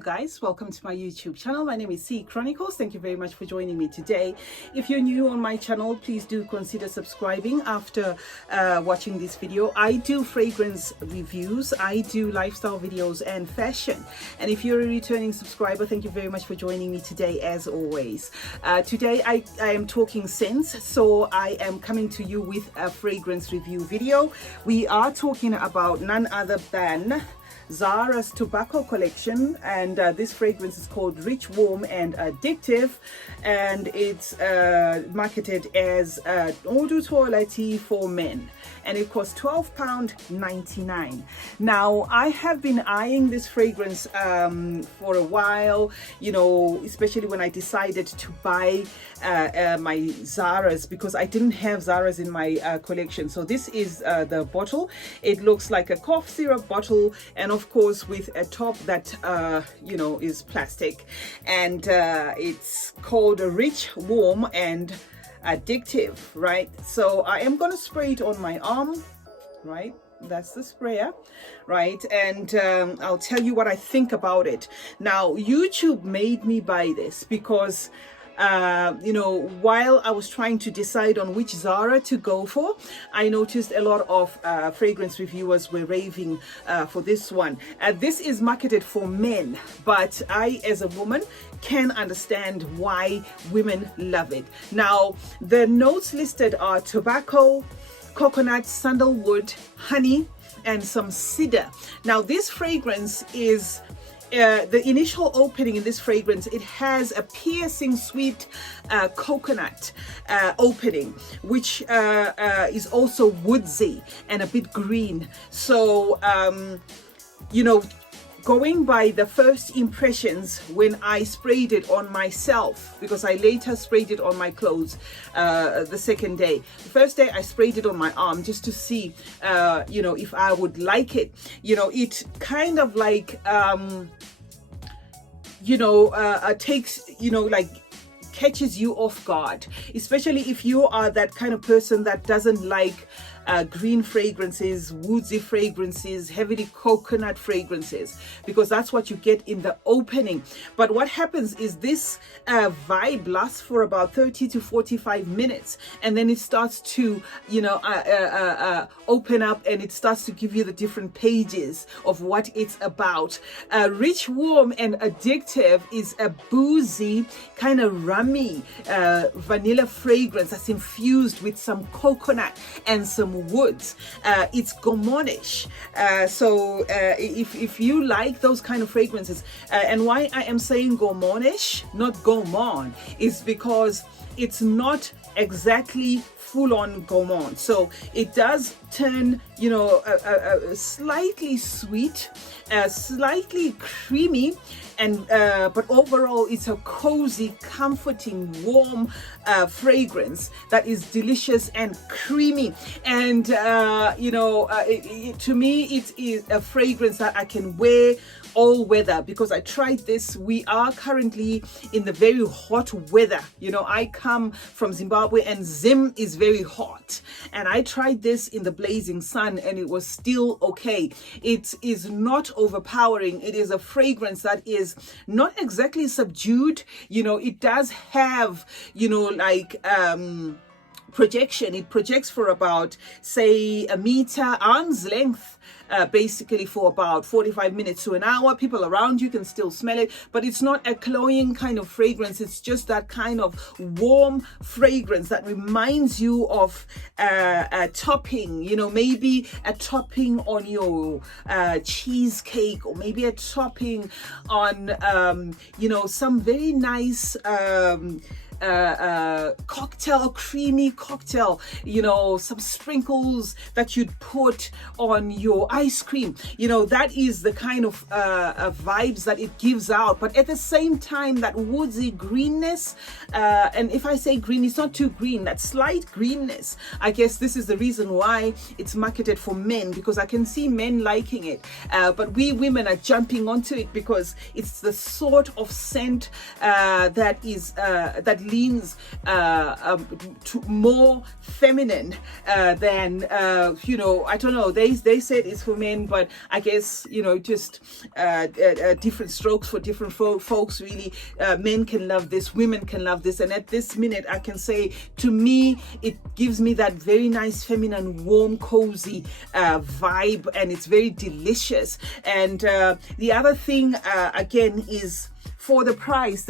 you guys, welcome to my YouTube channel. My name is CeeChronicles. Thank you very much for joining me today. If you're new on my channel, please do consider subscribing after watching this video. I do fragrance reviews, I do lifestyle videos and fashion. And if you're a returning subscriber, thank you very much for joining me today as always. Today I am talking scents, so I am coming to you with a fragrance review video. We are talking about none other than Zara's tobacco collection, and this fragrance is called Rich, Warm and Addictive, and it's marketed as eau de toilette for men, and it costs £12.99. Now, I have been eyeing this fragrance for a while, you know, especially when I decided to buy my Zara's, because I didn't have Zara's in my collection. So this is the bottle. It looks like a cough syrup bottle, and of course with a top that you know, is plastic, and it's called a Rich, Warm and Addictive, right? So I am going to spray it on my arm, right? That's the sprayer, right? And I'll tell you what I think about it. Now, YouTube made me buy this because you know, while I was trying to decide on which Zara to go for, I noticed a lot of fragrance reviewers were raving for this one. This is marketed for men, but I, as a woman, can understand why women love it. Now, the notes listed are tobacco, coconut, sandalwood, honey, and some cedar. Now, this fragrance is the initial opening in this fragrance, it has a piercing sweet coconut opening, which is also woodsy and a bit green. So you know, going by the first impressions when I sprayed it on myself, because I later sprayed it on my clothes the second day. The first day I sprayed it on my arm just to see you know, if I would like it. You know, it kind of like you know, takes, you know, like catches you off guard, especially if you are that kind of person that doesn't like green fragrances, woodsy fragrances, heavily coconut fragrances, because that's what you get in the opening. But what happens is this vibe lasts for about 30 to 45 minutes, and then it starts to, you know, open up, and it starts to give you the different pages of what it's about. Rich, Warm and Addictive is a boozy, kind of rummy vanilla fragrance that's infused with some coconut and some woods. It's gourmandish, so if you like those kind of fragrances, and why I am saying gourmandish, not gourmand, is because it's not exactly full-on gourmand. So it does turn, you know, slightly sweet, slightly creamy, and but overall it's a cozy, comforting, warm fragrance that is delicious and creamy. And you know, to me it is a fragrance that I can wear all weather, because I tried this. We are currently in the very hot weather. You know, I come from Zimbabwe and Zim is very hot, and I tried this in the blazing sun and it was still okay. It is not overpowering. It is a fragrance that is not exactly subdued. You know, it does have, you know, like projection. It projects for about, say, a meter, arm's length, basically for about 45 minutes to an hour. People around you can still smell it, but it's not a cloying kind of fragrance. It's just that kind of warm fragrance that reminds you of a topping, you know, maybe a topping on your cheesecake, or maybe a topping on you know, some very nice cocktail, creamy cocktail, you know, some sprinkles that you'd put on your ice cream. You know, that is the kind of vibes that it gives out, but at the same time, that woodsy greenness, and if I say green, it's not too green, that slight greenness. I guess this is the reason why it's marketed for men, because I can see men liking it, but we women are jumping onto it because it's the sort of scent that is that leans to more feminine than I don't know, they said it's for men, but I guess just different strokes for different folks really. Men can love this, women can love this, and at this minute I can say, to me, it gives me that very nice feminine, warm, cozy vibe, and it's very delicious. And the other thing again is, for the price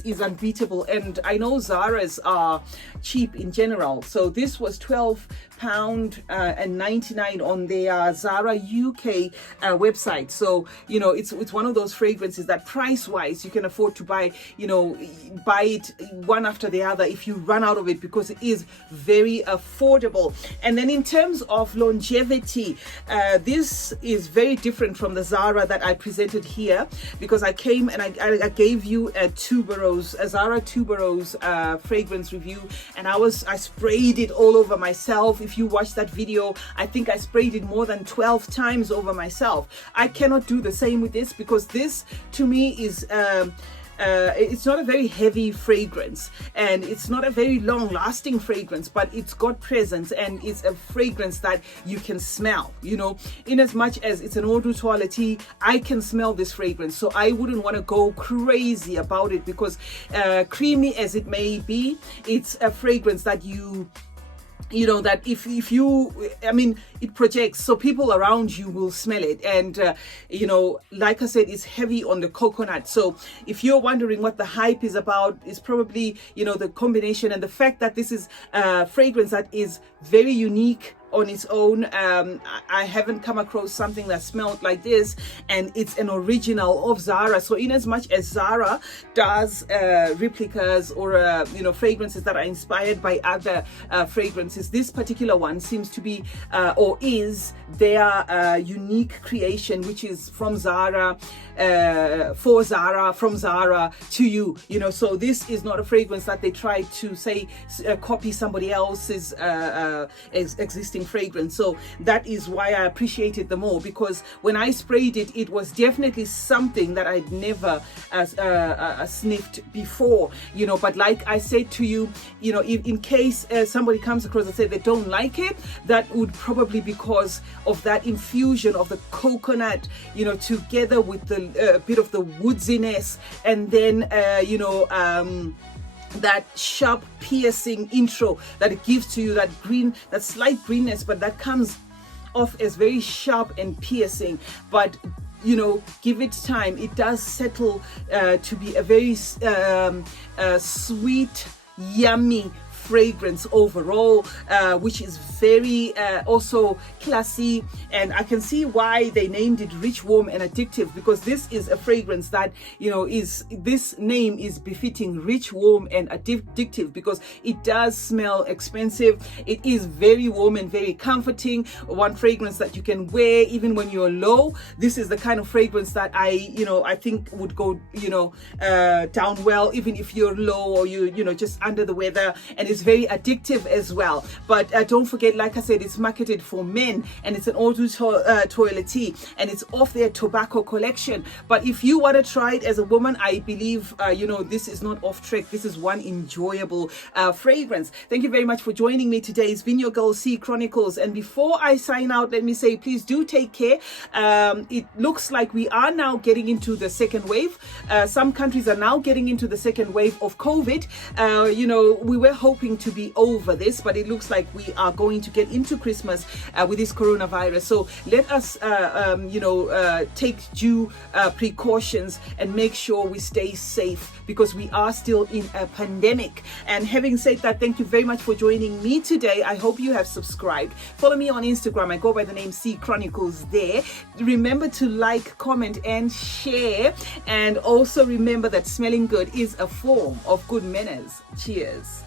is unbeatable, and I know Zara's are cheap in general. So this was £12.99 on their Zara UK website. So it's one of those fragrances that price wise you can afford to buy it one after the other if you run out of it, because it is very affordable. And then in terms of longevity, this is very different from the Zara that I presented here, because I came and I gave you a Zara tuberose fragrance review, and I sprayed it all over myself. If you watch that video, I think I sprayed it more than 12 times over myself. I cannot do the same with this, because this to me is it's not a very heavy fragrance, and it's not a very long lasting fragrance, but it's got presence, and it's a fragrance that you can smell, in as much as it's an eau de toilette. I can smell this fragrance, so I wouldn't want to go crazy about it, because creamy as it may be, it's a fragrance that that if you, it projects, so people around you will smell it. And like I said, it's heavy on the coconut. So if you're wondering what the hype is about, it's probably the combination and the fact that this is a fragrance that is very unique on its own. I haven't come across something that smelled like this, and it's an original of Zara. So in as much as Zara does replicas or fragrances that are inspired by other fragrances, this particular one seems to be or is their unique creation, which is from Zara, for Zara, from Zara to you. So this is not a fragrance that they try to say copy somebody else's existing fragrance. So that is why I appreciate it the more, because when I sprayed it, it was definitely something that I'd never sniffed before. But like I said to you, if, in case somebody comes across and say they don't like it, that would probably be because of that infusion of the coconut, together with the bit of the woodsiness, and then that sharp piercing intro that it gives to you, that slight greenness, but that comes off as very sharp and piercing. But give it time, it does settle to be a very sweet, yummy fragrance overall, which is very also classy. And I can see why they named it Rich, Warm and Addictive, because this is a fragrance that this name is befitting Rich, Warm and Addictive, because it does smell expensive. It is very warm and very comforting. One fragrance that you can wear even when you're low. This is the kind of fragrance that I think would go down well even if you're low, or you just under the weather. And it's very addictive as well. But don't forget, like I said, it's marketed for men, and it's an eau de toilette, and it's off their tobacco collection. But if you want to try it as a woman, I believe this is not off track. This is one enjoyable fragrance. Thank you very much for joining me today. It's been your girl C Chronicles, and before I sign out, let me say, please do take care. It looks like we are now getting into the second wave. Some countries are now getting into the second wave of COVID. We were hoping to be over this, but it looks like we are going to get into Christmas with this coronavirus. So let us take due precautions and make sure we stay safe, because we are still in a pandemic. And having said that, thank you very much for joining me today. I hope you have subscribed. Follow me on Instagram. I go by the name C Chronicles there. Remember to like, comment and share, and also remember that smelling good is a form of good manners. Cheers.